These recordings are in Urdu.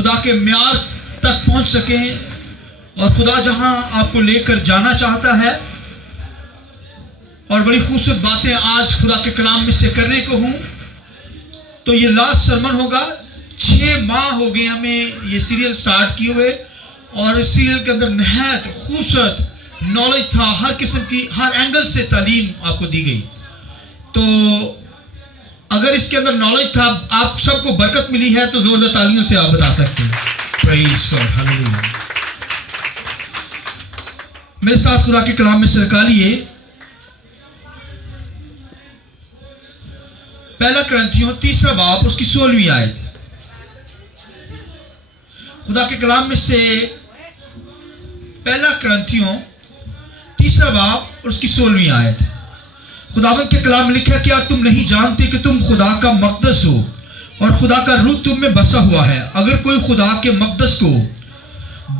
خدا کے معیار تک پہنچ سکیں اور خدا جہاں آپ کو لے کر جانا چاہتا ہے. اور بڑی خوبصورت باتیں آج خدا کے کلام میں سے کرنے کو ہوں. تو یہ لاسٹ سرمن ہوگا. 6 ماہ ہو گئے ہمیں یہ سیریل سٹارٹ کیے ہوئے اور اس سیریل کے اندر نہایت خوبصورت نالج تھا. ہر قسم کی ہر اینگل سے تعلیم آپ کو دی گئی. تو اگر اس کے اندر نالج تھا, آپ سب کو برکت ملی ہے تو زوردار تالیوں سے آپ بتا سکتے ہیں. پریز گاڈ, ہاللیلویا. میرے ساتھ خدا کے کلام میں سے نکالیے پہلا کرنتھیوں 3 باب اس کی 16ویں آیت. خدا کے کلام میں سے پہلا کرنتھیوں 3 باب اور اس کی 16ویں آیت. خداوند کے کلام میں لکھا ہے, کیا تم نہیں جانتے کہ تم خدا کا مقدس ہو اور خدا کا روح تم میں بسا ہوا ہے؟ اگر کوئی خدا کے مقدس کو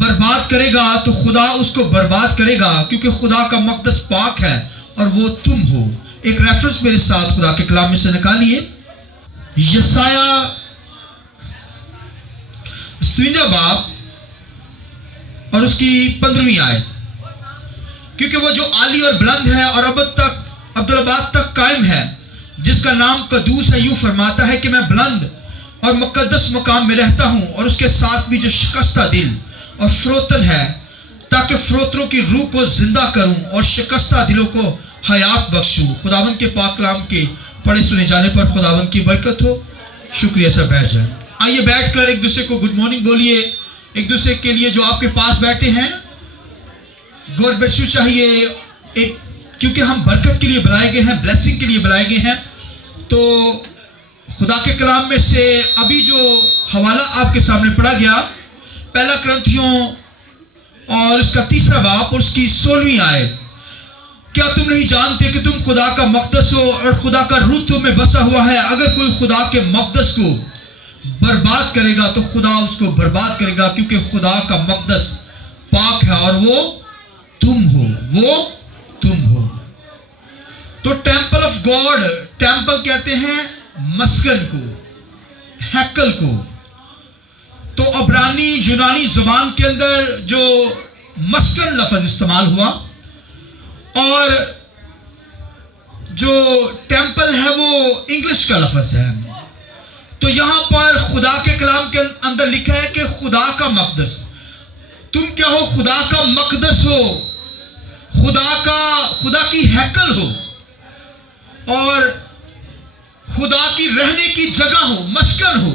برباد کرے گا تو خدا اس کو برباد کرے گا, کیونکہ خدا کا مقدس پاک ہے اور وہ تم ہو. ایک ریفرنس میرے ساتھ خدا کے کلام میں سے نکالیے. یسایہ 57 باب اور اس کی 15ویں آیت. کیونکہ وہ جو عالی اور بلند ہے اور ابد تک عبدالآباد تک قائم ہے, جس کا نام قدوس ہے, یوں فرماتا ہے کہ میں بلند اور مقدس مقام میں رہتا ہوں اور اس کے ساتھ بھی جو شکستہ دل اور فروتن ہے, تاکہ فروتنوں کی روح کو زندہ کروں اور شکستہ دلوں کو حیات بخشوں. خداوند کے پاک کلام کے پڑھے سنے جانے پر خداوند کی برکت ہو. شکریہ. سب بیٹھ جائیں. آئیے بیٹھ کر ایک دوسرے کو گڈ مارننگ بولیے. ایک دوسرے کے لیے جو آپ کے پاس بیٹھے ہیں گوڈ بلیس یو چاہیے, ایک کیونکہ ہم برکت کے لیے بلائے گئے ہیں, بلیسنگ کے لیے بلائے گئے ہیں. تو خدا کے کلام میں سے ابھی جو حوالہ آپ کے سامنے پڑھا گیا پہلا کرنتھیوں اور اس کا 3 باب اور اس کی 16ویں آیت. کیا تم نہیں جانتے کہ تم خدا کا مقدس ہو اور خدا کا روح تم میں بسا ہوا ہے؟ اگر کوئی خدا کے مقدس کو برباد کرے گا تو خدا اس کو برباد کرے گا, کیونکہ خدا کا مقدس پاک ہے اور وہ تم ہو. وہ تم ہو. تو ٹیمپل آف گاڈ, ٹیمپل کہتے ہیں مسکن کو, ہیکل کو. تو عبرانی یونانی زبان کے اندر جو مسکن لفظ استعمال ہوا اور جو ٹیمپل ہے وہ انگلش کا لفظ ہے. تو یہاں پر خدا کے کلام کے اندر لکھا ہے کہ خدا کا مقدس. تم کیا ہو؟ خدا کا مقدس ہو, خدا کی ہیکل ہو اور خدا کی رہنے کی جگہ ہو, مسکن ہو.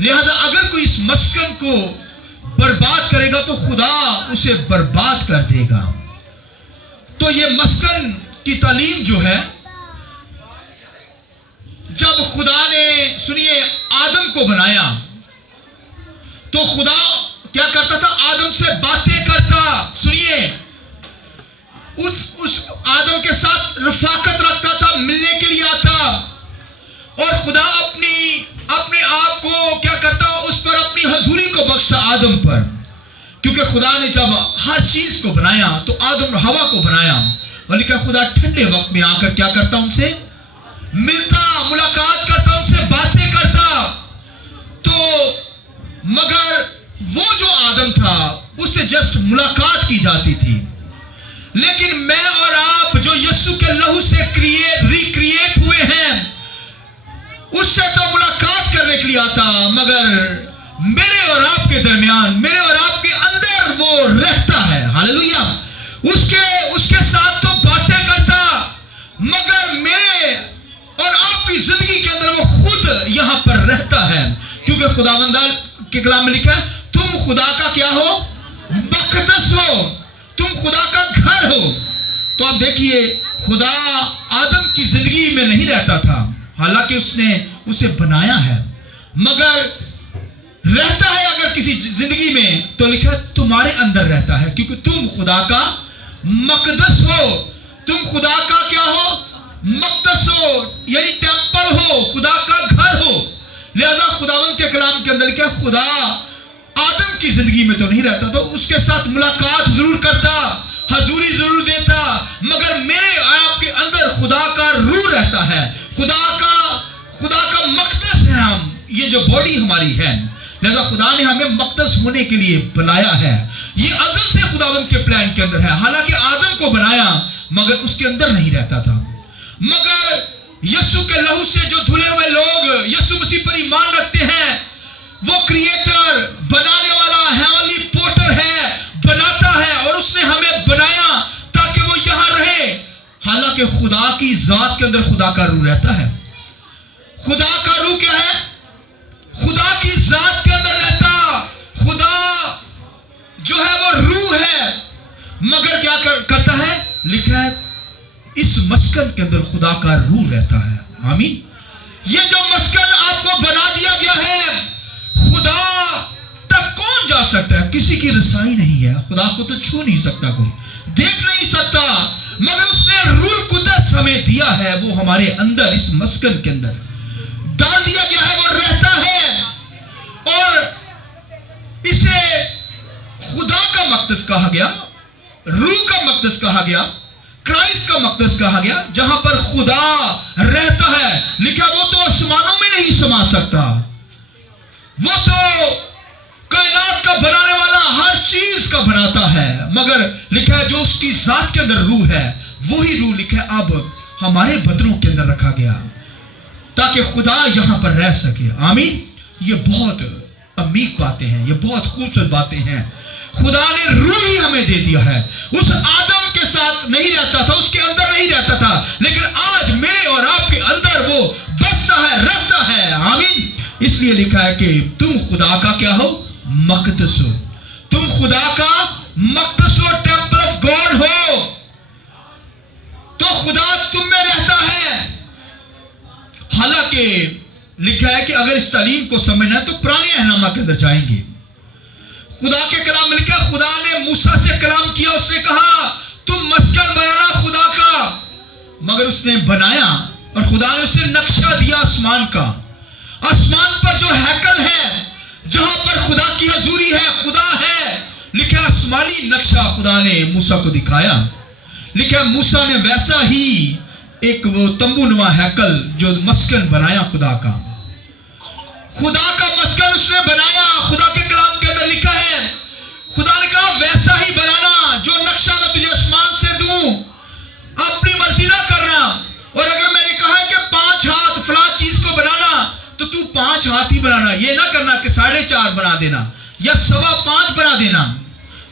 لہذا اگر کوئی اس مسکن کو برباد کرے گا تو خدا اسے برباد کر دے گا. تو یہ مسکن کی تعلیم جو ہے, جب خدا نے سنیے آدم کو بنایا تو خدا کیا کرتا تھا؟ آدم سے باتیں کرتا. سنیے, اس آدم کے ساتھ رفاقت رکھتا تھا, ملنے کے لیے آتا اور خدا اپنے آپ کو کیا کرتا؟ اس پر اپنی حضوری کو بخشتا آدم پر. کیونکہ خدا نے جب ہر چیز کو بنایا تو آدم اور ہوا کو بنایا, اور لکھا خدا ٹھنڈے وقت میں آ کر کیا کرتا؟ ان سے ملتا, ملاقات کرتا, ان سے باتیں کرتا. تو مگر وہ جو آدم تھا اس سے جسٹ ملاقات کی جاتی تھی. لیکن میں اور آپ جو یسوع کے لہو سے ریکریٹ ہوئے ہیں, اس سے تو ملاقات کرنے کے لیے آتا, مگر میرے اور آپ کے درمیان, میرے اور آپ کے اندر وہ رہتا ہے. ہاللیلویا. اس کے ساتھ تو باتیں کرتا, مگر میرے اور آپ کی زندگی کے اندر وہ خود یہاں پر رہتا ہے. کیونکہ خداوند کے کلام میں لکھا ہے تم خدا کا کیا ہو؟ مقدس ہو, تم خدا کا گھر ہو. تو آپ دیکھیے خدا آدم کی زندگی میں نہیں رہتا تھا, حالانکہ اس نے اسے بنایا ہے, مگر رہتا ہے اگر کسی زندگی میں تو لکھا تمہارے اندر رہتا ہے, کیونکہ تم خدا کا مقدس ہو. تم خدا کا کیا ہو؟ مقدس ہو, یعنی ٹیمپل ہو, خدا کا گھر ہو. لہذا خداوند کے کلام کے اندر لکھا خدا آدم کی زندگی میں تو نہیں رہتا, تو اس کے ساتھ ملاقات ضرور کرتا, حضوری ضرور دیتا, مگر میرے آپ کے اندر خدا کا روح رہتا ہے, خدا کا مقدس ہے ہم. یہ جو باڈی ہماری ہے, لہذا خدا نے ہمیں مقدس ہونے کے لیے بنایا ہے. یہ ازل سے خداوند کے پلان کے اندر ہے. حالانکہ آدم کو بنایا مگر اس کے اندر نہیں رہتا تھا. مگر یسوع کے لہو سے جو دھلے ہوئے لوگ یسوع مسیح پر ایمان رکھتے ہیں، وہ کریٹر، بنانے والا ہیونلی پوٹر ہے، بناتا ہے، اور اس نے ہمیں بنایا تاکہ وہ یہاں رہے. حالانکہ خدا کی ذات کے اندر خدا کا روح رہتا ہے. خدا کا روح کیا ہے؟ خدا کی ذات کے اندر رہتا. خدا جو ہے وہ روح ہے، مگر کیا کرتا ہے؟ لکھا ہے اس مسکن کے اندر خدا کا روح رہتا ہے. آمین. یہ جو مسکن آپ کو بنا دیا گیا ہے، خدا تک کون جا سکتا ہے؟ کسی کی رسائی نہیں ہے. خدا کو تو چھو نہیں سکتا، کوئی دیکھ نہیں سکتا، مگر اس نے روح القدس ہمیں دیا ہے. وہ ہمارے اندر اس مسکن کے اندر ڈال دیا گیا ہے، وہ رہتا ہے. اور اسے خدا کا مقدس کہا گیا، روح کا مقدس کہا گیا، کرائسٹ کا مقدس کہا گیا، جہاں پر خدا رہتا ہے. لکھا وہ تو آسمانوں میں نہیں سما سکتا، وہ تو کائنات کا بنانے والا ہر چیز کا بناتا ہے، مگر لکھا ہے جو اس کی ذات کے اندر روح ہے، وہی روح لکھا ہے اب ہمارے بدنوں کے اندر رکھا گیا تاکہ خدا یہاں پر رہ سکے. آمین. یہ بہت عمیق باتیں ہیں، یہ بہت خوبصورت باتیں ہیں. خدا نے روح ہی ہمیں دے دیا ہے. اس آدم کے ساتھ نہیں رہتا تھا، اس کے اندر نہیں رہتا تھا، لیکن آج میرے اور آپ کے اندر وہ بستا ہے، رہتا ہے. آمین. اس لیے لکھا ہے کہ تم خدا کا کیا ہو؟ مقدس ہو. تم خدا کا مقدس ہو، ٹیمپل آف گاڈ ہو. تو خدا تم میں رہتا ہے. حالانکہ لکھا ہے کہ اگر اس تعلیم کو سمجھنا ہے تو پرانے اہنامہ کے اندر جائیں گے. خدا کے کلام میں لکھا خدا نے موسیٰ سے کلام کیا، اس نے کہا تم مسکن بنانا خدا کا، مگر اس نے بنایا اور خدا نے اسے نقشہ دیا آسمان کا. آسمان پر جو ہیکل ہے، جہاں پر خدا کی حضوری ہے، خدا ہے، لکھا آسمانی نقشہ خدا نے موسیٰ کو دکھایا. لکھا موسیٰ نے ویسا ہی ایک وہ تمبو نما ہیکل جو مسکن بنایا خدا کا. خدا کا مسکن اس نے بنایا. خدا کے کلام کے اندر لکھا ہے خدا نے کہا ویسا ہی بنانا جو نقشہ میں تجھے آسمان سے دوں، اپنی مرضی نہ کرنا. اور اگر میں نے کہا کہ 5 ہاتھ فلاں چیز کو بنانا تو تو 5 ہاتھ ہی بنانا، یہ نہ کرنا کہ 4.5 بنا دینا یا 5.25 بنا دینا.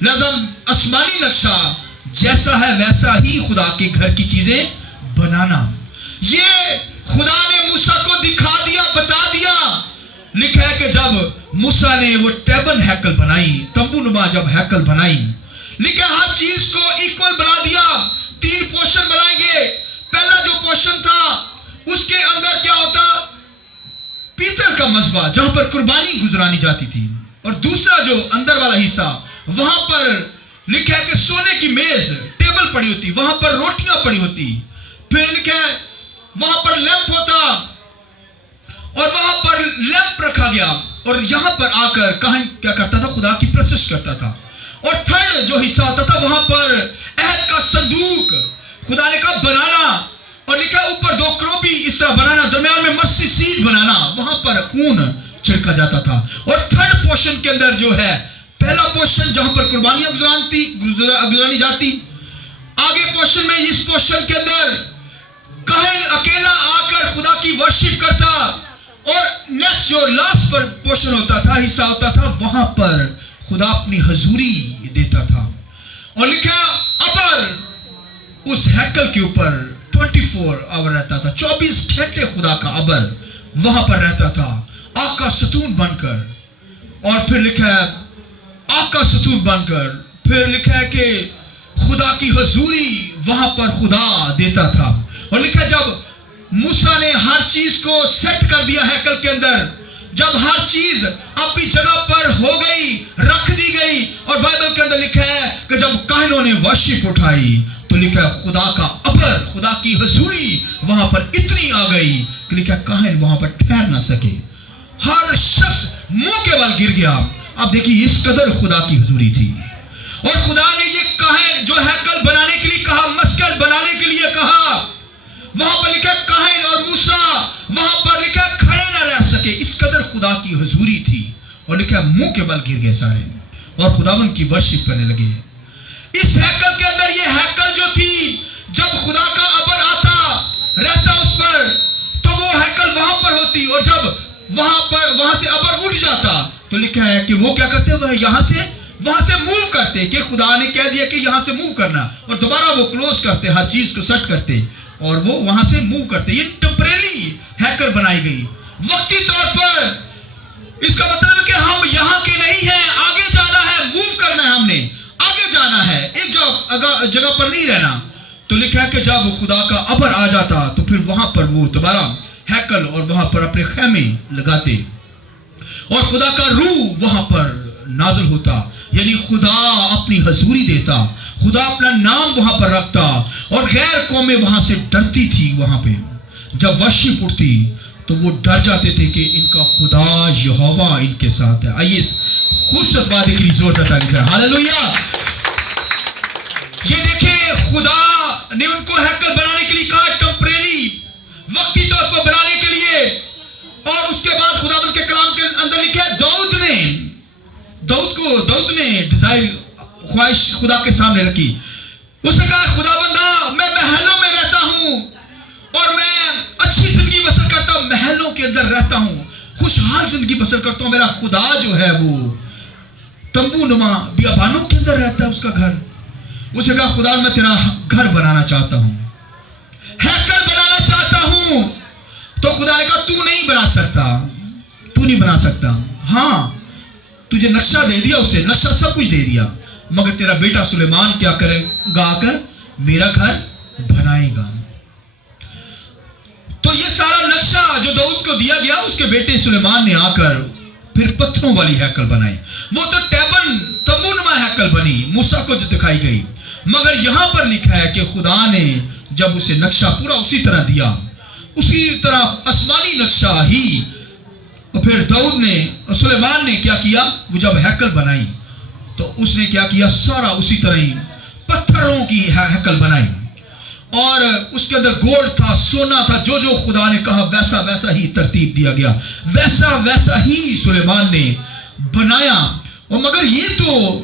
لہذا آسمانی نقشہ جیسا ہے ویسا ہی خدا کے گھر کی چیزیں بنانا. یہ خدا نے موسیٰ کو دکھا دیا، بتا دیا. لکھا ہے کہ جب موسیٰ نے وہ ٹیبل ہیکل بنائی، تمبو نما جب ہیکل بنائی، لکھا ہر چیز کو ایکول بنا دیا. 3 پورشن بنائیں گے. پہلا جو پورشن تھا اس کے اندر کیا ہوتا؟ پیتل کا مذبح جہاں پر قربانی گزرانی جاتی تھی، اور دوسرا جو اندر والا حصہ وہاں پر لکھا ہے کہ سونے کی میز ٹیبل پڑی ہوتی، وہاں پر روٹیاں پڑی ہوتی. پھر لکھا ہے وہاں پر لیمپ ہوتا اور وہاں پر لیمپ رکھا گیا، اور یہاں پر آ کر کہاں کیا کرتا تھا؟ خدا کی پرستش کرتا تھا. اور تھرڈ جو حصہ ہوتا تھا وہاں پر عہد کا صندوق خدا نے کہا بنانا، اور لکھا اوپر 2 کروبی اس طرح بنانا، درمیان میں مستی سیٹ بنانا، وہاں پر خون چھڑکا جاتا تھا. اور تھرڈ پورشن کے اندر جو ہے پہلا پورشن جہاں پر قربانیاں گزرانی جاتی، آگے پورشن میں اس پورشن کے اندر کاہن اکیلا آ کر خدا کی ورشپ کرتا، اور نیکسٹ جو لاسٹ پر پورشن ہوتا تھا، حصہ ہوتا تھا، وہاں پر خدا اپنی حضوری دیتا تھا. اور لکھا ابر اس ہیکل کے اوپر 24 آور رہتا تھا، 24 گھنٹے خدا کا ابر وہاں پر رہتا تھا، آگ کا ستون بن کر. اور پھر لکھا ہے آگ کا ستون بن کر، پھر لکھا ہے کہ خدا کی حضوری وہاں پر خدا دیتا تھا. اور لکھا جب موسیٰ نے ہر چیز کو سیٹ کر دیا ہیکل کے اندر، جب ہر چیز اپنی جگہ پر ہو گئی، رکھ دی گئی، اور بائبل کے اندر لکھا ہے کہ جب کاہنوں نے ورشپ اٹھائی تو لکھا ہے خدا کا ابر، خدا کی حضوری وہاں پر اتنی آ گئی کہ لکھا ہے کاہن وہاں پر ٹھہر نہ سکے، ہر شخص منہ کے بل گر گیا. اب دیکھیے اس قدر خدا کی حضوری تھی. اور خدا نے یہ کاہن جو ہیکل بنانے کے لیے کہا، مسکن بنانے کے لیے کہا، وہاں پر لکھا کاہن اور موسیٰ وہاں پر لکھا کھڑے نہ رہ سکے. اس قدر خدا کی حضوری تھی. اور لکھا ہے منہ کے بل گر گئے سارے اور خداوند کی ورشپ کرنے لگے. اس ہیکل کے اندر یہ ہیکل جو تھی جب خدا کا ابر آتا رہتا اس پر تو وہ ہیکل وہاں پر ہوتی اور جب وہاں سے ابر اٹھ جاتا تو لکھا ہے کہ وہ کیا کرتے وہ یہاں سے وہاں سے موو کرتے کہ خدا نے کہہ دیا کہ یہاں سے موو کرنا اور دوبارہ وہ کلوز کرتے ہر چیز کو سیٹ کرتے اور وہ وہاں سے موو کرتے. یہ ٹیمپریری ہیکل بنائی گئی وقتی طور پر. اس کا مطلب ہے کہ ہم یہاں کے نہیں ہیں, آگے جانا ہے, موو کرنا ہے, ہم نے آگے جانا ہے, ایک جگہ پر نہیں رہنا. تو لکھا ہے کہ جب خدا کا ابر آ جاتا تو پھر وہاں پر وہ دوبارہ ہیکل اور وہاں پر اپنے خیمے لگاتے اور خدا کا روح وہاں پر نازل ہوتا, یعنی خدا اپنی حضوری دیتا, خدا اپنا نام وہاں پر رکھتا اور غیر قومیں وہاں سے ڈرتی تھی. وہاں پہ جب ورشپ اٹھتی تو وہ ڈر جاتے تھے کہ ان کا خدا یہوہ ان کے ساتھ ہے. آئیے خوبصورت بات کے لیے زور دیتا ہے. ہاللویا. یہ دیکھیں خدا نے ان کو ہیکل بنانے کے لیے کہا, ٹیمپریری وقتی طور پر بنانے کے لیے. اور اس کے بعد خدا کے کلام کے اندر لکھا ہے داؤد نے ڈیزائر خواہش خدا کے سامنے رکھی. اس نے کہا خدا بندہ میں محلوں میں رہتا ہوں اور میں اچھی زندگی بسر کرتا ہوں, محلوں کے اندر رہتا ہوں, خوشحال زندگی بسر کرتا ہوں. میرا خدا جو ہے وہ تمبو نما بیابانوں کے اندر رہتا ہے, اس کا گھر. اس نے کہا خدا میں تیرا گھر بنانا چاہتا ہوں, ہیکل بنانا چاہتا ہوں. تو خدا نے کہا تو نہیں بنا سکتا. ہاں تجھے نقشہ دے دیا, اسے نقشہ سب کچھ دے دیا, مگر تیرا بیٹا سلیمان کیا کرے گا, آ کر میرا گھر بنائے گا. تو یہ سارا نقشہ جو داؤد کو دیا گیا اس کے بیٹے سلیمان نے آ کر پھر پتھروں والی ہیکل بنائی. وہ تو تمبو نما ہیکل بنی موسیٰ کو جو دکھائی گئی, مگر یہاں پر لکھا ہے کہ خدا نے جب اسے نقشہ پورا اسی طرح دیا, اسی طرح آسمانی نقشہ ہی, اور پھر داؤد نے اور سلیمان نے کیا کیا, وہ جب ہیکل بنائی تو اس نے کیا کیا, سارا اسی طرح ہی پتھروں کی ہیکل بنائی اور اس کے اندر گولڈ تھا, سونا تھا, جو خدا نے کہا ویسا ہی ترتیب دیا گیا, ویسا ہی سلیمان نے بنایا. اور مگر یہ تو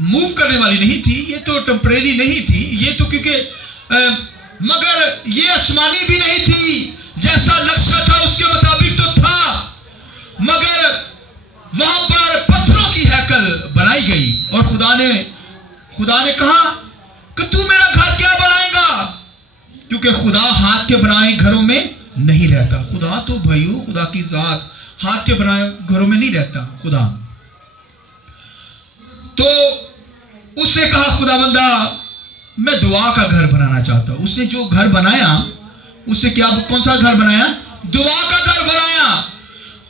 موو کرنے والی نہیں تھی, یہ تو ٹیمپریری نہیں تھی, یہ تو کیونکہ مگر یہ آسمانی بھی نہیں تھی, جیسا نقشہ تھا اس کے مطابق تو تھا, مگر وہاں پر پتھروں کی ہیکل بنائی گئی. اور خدا نے کہا کہ تو میرا گھر کیا بنائے گا, کیونکہ خدا ہاتھ کے بنائے گھروں میں نہیں رہتا. خدا تو بھائیو خدا کی ذات ہاتھ کے بنائے گھروں میں نہیں رہتا. خدا تو اس نے کہا خدا بندہ میں دعا کا گھر بنانا چاہتا ہوں. اس نے جو گھر بنایا اس نے کون سا گھر بنایا, دعا کا گھر بنایا.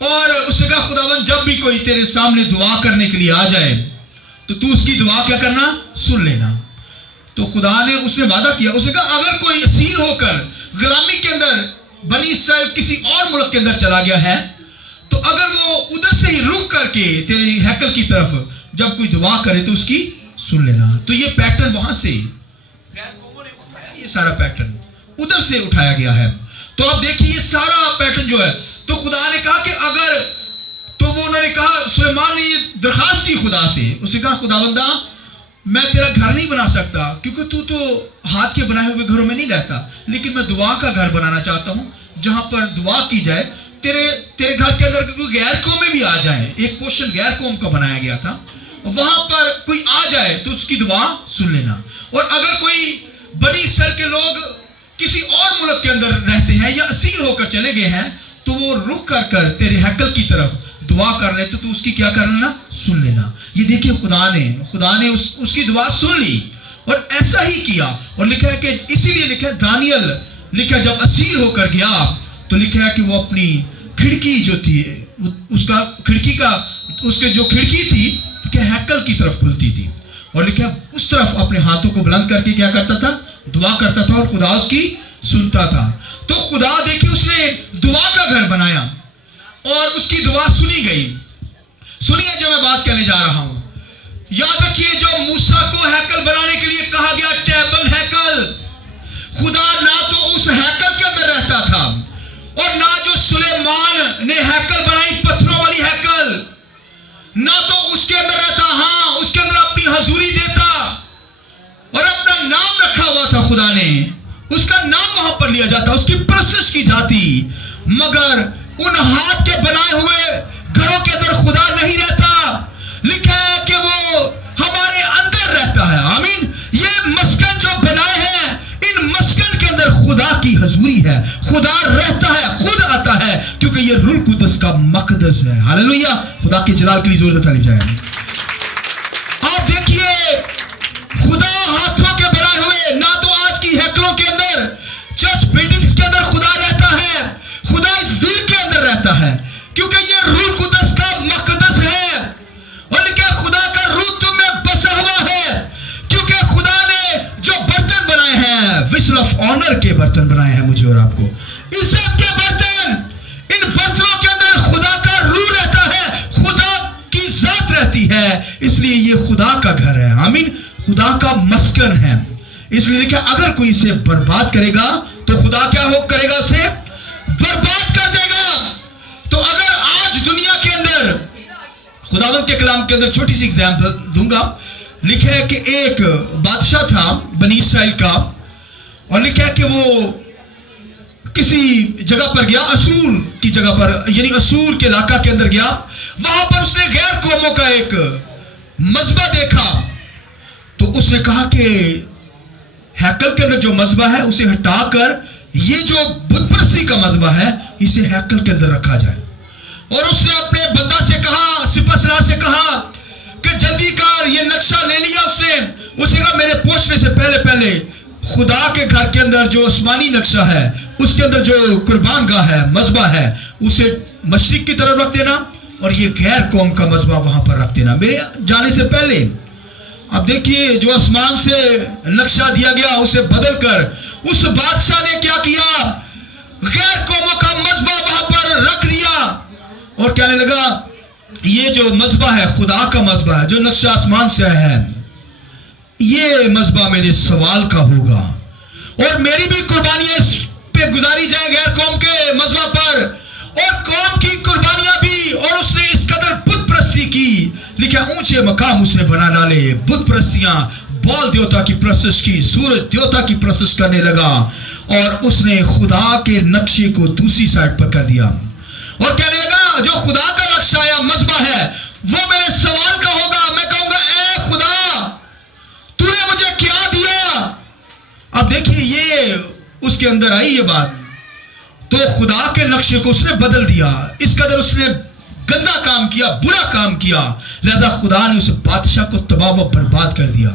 اور اس نے کہا خداوند جب بھی کوئی تیرے سامنے دعا کرنے کے لیے آ جائے تو تو اس کی دعا کیا کرنا, سن لینا. تو خدا نے اس نے وعدہ کیا, اس نے کہا اگر کوئی اسیر ہو کر غلامی کے اندر بنی اسرائیل کسی اور ملک کے اندر چلا گیا ہے تو اگر وہ ادھر سے ہی رخ کر کے تیری ہیکل کی طرف جب کوئی دعا کرے تو اس کی سن لینا. تو یہ پیٹرن وہاں سے غیر قوموں نے اٹھایا, یہ سارا پیٹرن ادھر سے اٹھایا گیا ہے. تو اب دیکھیے یہ سارا پیٹرن جو ہے, تو خدا نے کہا کہ اگر, تو وہ انہوں نے کہا, سلیمان نے درخواست کی خدا سے, اس نے کہا خدا بندہ میں تیرا گھر نہیں بنا سکتا کیونکہ تو ہاتھ کے بنائے ہوئے گھروں میں نہیں رہتا, لیکن میں دعا کا گھر بنانا چاہتا ہوں جہاں پر دعا کی جائے. تیرے گھر کے اندر غیر قومیں بھی آ جائیں, ایک پورشن غیر قوم کا بنایا گیا تھا, وہاں پر کوئی آ جائے تو اس کی دعا سن لینا. اور اگر کوئی بنی اسرائیل کے لوگ کسی اور ملک کے اندر رہتے ہیں یا اسیر ہو کر چلے گئے ہیں تو وہ رک کر تیرے ہیکل کی طرف دعا کر رہے تو اس کی کیا کرنا, سن لینا. یہ دیکھیں خدا نے اس کی دعا سن لی اور ایسا ہی کیا. اور لکھا ہے کہ اسی لیے لکھا ہے دانیل لکھا جب اسیر ہو کر گیا تو لکھا ہے کہ وہ اپنی کھڑکی جو تھی اس کے جو کھڑکی تھی کہ ہیکل کی طرف کھلتی تھی, اور لکھا اس طرف اپنے ہاتھوں کو بلند کر کے کیا کرتا تھا, دعا کرتا تھا اور خدا اس کی سنتا تھا. تو خدا دیکھیں اس نے دعا کا گھر بنایا اور اس کی دعا سنی گئی. سنیے جو میں بات کہنے جا رہا ہوں, یاد رکھیے جو موسیٰ کو ہیکل بنانے کے لیے کہا گیا ٹیبل ہیکل, خدا نہ تو اس ہیکل کے اندر رہتا تھا اور نہ جو سلیمان نے ہیکل بنائی پتھروں والی ہیکل, حضوری دیتا اور اپنا نام رکھا ہوا تھا خدا نے، اس کا نام وہاں پر لیا جاتا، اس کی پرستش کی جاتی، مگر ان ہاتھ کے بنائے ہوئے گھروں کے اندر خدا نہیں رہتا۔ لکھا ہے کہ وہ ہمارے اندر رہتا ہے۔ آمین۔ یہ مسکن جو بنائے ہیں، ان مسکن کے اندر خدا کی حضوری ہے، خدا رہتا ہے، خود آتا ہے، کیونکہ یہ روح القدس کا مقدس ہے۔ ہاللویا۔ خدا کے جلال کے لیے زور سے تعریف جائے۔ آپ دیکھیے، خدا ہاتھوں کے بنائے ہوئے، نہ تو آج کی ہیکلوں کے اندر، چرچ بلڈنگز کے اندر خدا رہتا ہے، خدا اس دل کے اندر رہتا ہے، کیونکہ یہ روح القدس کا مقدس ہے۔ اور لکھا خدا کا روح تم میں بسا ہوا ہے، کیونکہ خدا نے جو برتن بنائے ہیں، ویسل آف آنر کے برتن بنائے ہیں مجھے اور آپ کو، عزت کے برتن، ان برتنوں کے اندر خدا کا روح رہتا ہے، خدا کی ذات رہتی ہے، اس لیے یہ خدا کا گھر ہے۔ آمین۔ خدا کا مسکن ہے۔ اس لیے لکھا اگر کوئی اسے برباد کرے گا تو خدا کیا ہو کرے گا؟ اسے برباد کر دے گا۔ تو اگر آج دنیا کے اندر، خداوند کے کلام کے اندر چھوٹی سی ایگزامپل دوں گا، لکھا ہے کہ ایک بادشاہ تھا بنی اسرائیل کا، اور لکھا ہے کہ وہ کسی جگہ پر گیا، اسور کی جگہ پر، یعنی اسور کے علاقہ کے اندر گیا، وہاں پر اس نے غیر قوموں کا ایک مذبح دیکھا، تو اس نے کہا کہ ہیکل کے اندر جو مذبح ہے اسے ہٹا کر یہ جو بت پرستی کا مذبح ہے اسے ہیکل کے اندر رکھا جائے۔ اور اس نے اپنے بندہ سے کہا، سپہ سالار سے کہا کہ جلدی کر، یہ نقشہ لے لیا اس نے کہا میرے پہنچنے سے پہلے پہلے خدا کے گھر کے اندر جو آسمانی نقشہ ہے، اس کے اندر جو قربان گاہ ہے، مذبح ہے، اسے مشرق کی طرف رکھ دینا، اور یہ غیر قوم کا مذبح وہاں پر رکھ دینا میرے جانے سے پہلے۔ اب دیکھیے، جو آسمان سے نقشہ دیا گیا اسے بدل کر اس بادشاہ نے کیا کیا؟ غیر قوموں کا مذبح وہاں پر رکھ دیا، اور کہنے لگا یہ جو مذبح ہے خدا کا مذبح ہے، جو نقشہ آسمان سے ہے، یہ مذبح میرے سوال کا ہوگا، اور میری بھی قربانیاں اس پہ گزاری جائیں غیر قوم کے مذبح پر، اور قوم کی قربانیاں بھی۔ اور اس نے اس قدر بت پرستی کی، لکھا اونچے مقام اس نے بنا ڈالے، بت پرستیاں، بال دیوتا کی پرستش کی، سورج دیوتا کی پرستش کرنے لگا، اور اس نے خدا کے نقشے کو دوسری سائڈ پر کر دیا، اور کہنے لگا جو خدا کا نقشہ یا مذبح ہے وہ میرے سوال کا ہوگا۔ میں کہوں گا اے خدا، تو نے مجھے کیا دیا؟ اب دیکھیے، یہ اس کے اندر آئی یہ بات، تو خدا کے نقشے کو اس نے بدل دیا، اس قدر اس نے گندا کام کیا، برا کام کیا، لہذا خدا نے اس بادشاہ کو تباہ و برباد کر دیا۔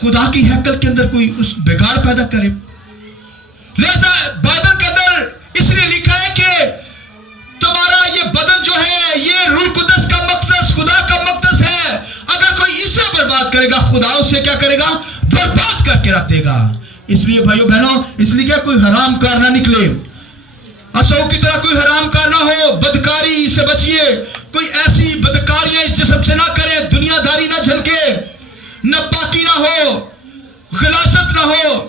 خدا کی ہیکل کے اندر کوئی اس بیکار پیدا کرے، لہذا بائبل کے اندر اس نے لکھا ہے کہ تمہارا یہ بدن جو ہے یہ روح القدس کا مقدس، خدا کا مقدس ہے، اگر کوئی اسے برباد کرے گا خدا اسے کیا کرے گا؟ برباد کر کے رکھ دے گا۔ اس لیے بھائیو بہنوں، اس لیے کیا کوئی حرام کار نہ نکلے، اسو کی طرح کوئی حرام کار نہ ہو، بدکاری سے بچیے، کوئی ایسی بدکاریاں اس جسم سے نہ کرے، دنیا داری نہ جھلکے، ناپاکی نہ ہو، غلاظت نہ ہو،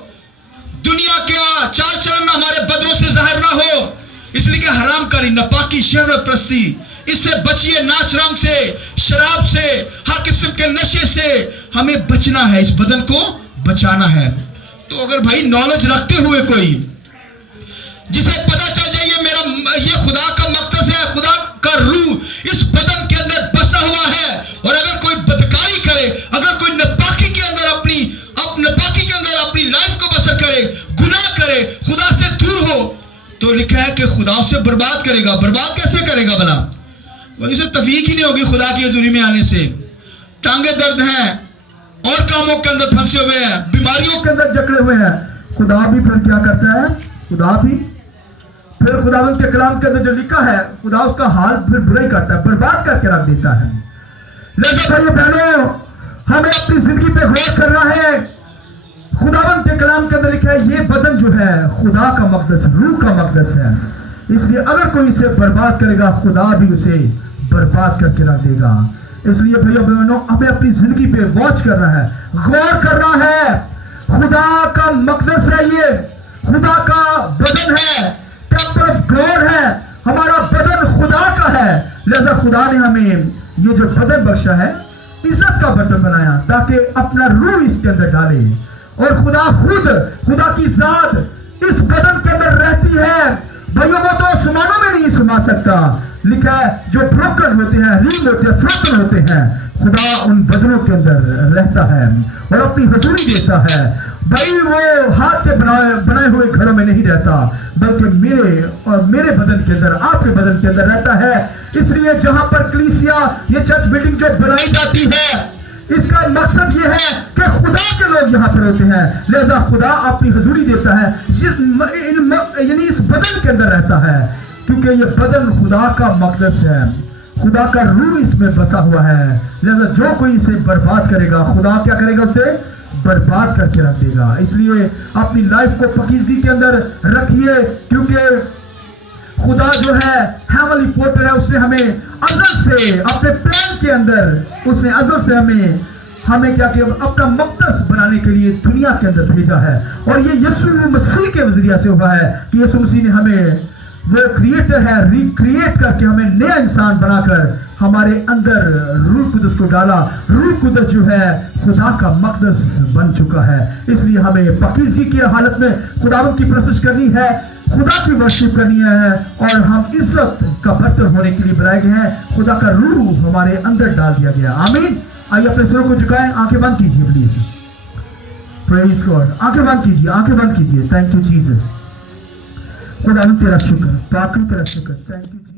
دنیا کا چال چلن ہمارے بدنوں سے ظاہر نہ ہو۔ اس لیے کہ حرام کاری، ناپاکی، شہوت پرستی، اس سے بچیے، ناچ رنگ سے، شراب سے، ہر قسم کے نشے سے ہمیں بچنا ہے، اس بدن کو بچانا ہے۔ تو اگر بھائی نالج رکھتے ہوئے کوئی جسے پتا چل جائے یہ خدا کا مقدس ہے، خدا کا روح اس بدن کے اندر بسا ہوا ہے، اور اگر کوئی بدکاری کرے، اگر کوئی ناپاکی کے اندر اپنی لائف کو بسر کرے، گناہ کرے، خدا سے دور ہو، تو لکھا ہے کہ خدا اسے برباد کرے گا۔ برباد کیسے کرے گا بھلا؟ وہ اسے توفیق ہی نہیں ہوگی خدا کی حضوری میں آنے سے۔ ٹانگیں درد ہیں، اور کاموں کے اندر پھنسے ہوئے ہیں، بیماریوں کے اندر جکڑے ہوئے ہیں، خدا بھی پھر کیا کرتا ہے؟ خدا بھی پھر خداوند کے کلام کے اندر جو لکھا ہے، خدا اس کا حال پھر برا ہی کرتا ہے، برباد کر کے رکھ دیتا ہے۔ لہذا بھائیو بہنوں، ہمیں اپنی زندگی پہ غور کرنا ہے۔ خداوند کے کلام کے اندر لکھا ہے یہ بدن جو ہے خدا کا مقدس، روح کا مقدس ہے، اس لیے اگر کوئی اسے برباد کرے گا خدا بھی اسے برباد کر کے رکھ دے گا۔ اس لیے بھائیو بہنوں، ہمیں اپنی زندگی پہ واچ کرنا ہے، غور کرنا ہے۔ خدا کا مقدس ہے، یہ خدا کا بدن ہے، ٹیمپل آف گاڈ ہے، ہمارا بدن خدا کا ہے، لہذا خدا نے ہمیں یہ جو بدن بخشا ہے عزت کا برتن بنایا تاکہ اپنا روح اس کے اندر ڈالے. اور خدا کی ذات اس بدن کے اندر رہتی ہے. بھائیو وہ تو آسمانوں میں نہیں سما سکتا. لکھا ہے جو بروکن ہوتے ہیں, ریل ہوتے ہیں, فروکن ہوتے ہیں, خدا ان بدنوں کے اندر رہتا ہے اور اپنی حضوری دیتا ہے. بھائی وہ ہاتھ کے بنائے ہوئے گھروں میں نہیں رہتا, بلکہ میرے بدن کے اندر, آپ کے بدن کے اندر رہتا ہے. اس لیے جہاں پر کلیسیا, یہ چرچ بلڈنگ جو بنائی جاتی ہے, اس کا مقصد یہ ہے کہ خدا کے لوگ یہاں پر ہوتے ہیں, لہذا خدا اپنی حضوری دیتا ہے, یعنی اس بدن کے اندر رہتا ہے, کیونکہ یہ بدن خدا کا مقدس ہے, خدا کا روح اس میں بسا ہوا ہے. لہذا جو کوئی اسے برباد کرے گا, خدا کیا کرے گا, اسے برباد کر کے رکھ دے گا. اس لیے اپنی لائف کو پاکیزگی کے اندر رکھیے, کیونکہ خدا جو ہے ہیونلی پورٹر ہے. اس نے ہمیں ازل سے اپنے پلان کے اندر, اس نے ازل سے ہمیں کیا کہ اپنا مقدس بنانے کے لیے دنیا کے اندر بھیجا ہے. اور یہ یسوع مسیح کے ذریعے سے ہوا ہے کہ یسوع مسیح نے ہمیں, وہ کریٹر ہے, ریکریٹ کر کے ہمیں نیا انسان بنا کر ہمارے اندر روح قدس کو ڈالا. روح قدس جو ہے خدا کا مقدس بن چکا ہے. اس لیے ہمیں پاکیزگی کی حالت میں خداوند کی پرستش کرنی ہے, خدا کی ورشپ کرنی ہے, اور ہم عزت کا برتن ہونے کے لیے بنائے گئے ہیں. خدا کا روح ہمارے اندر ڈال دیا گیا. آمین. آئیے اپنے سروں کو جھکائیں, آنکھیں بند کیجیے پلیز. Praise God. آنکھیں بند کیجیے, آنکھیں بند کیجیے. Thank you Jesus. خدا تیرا شکر, پاک تیرا شکر. Thank you.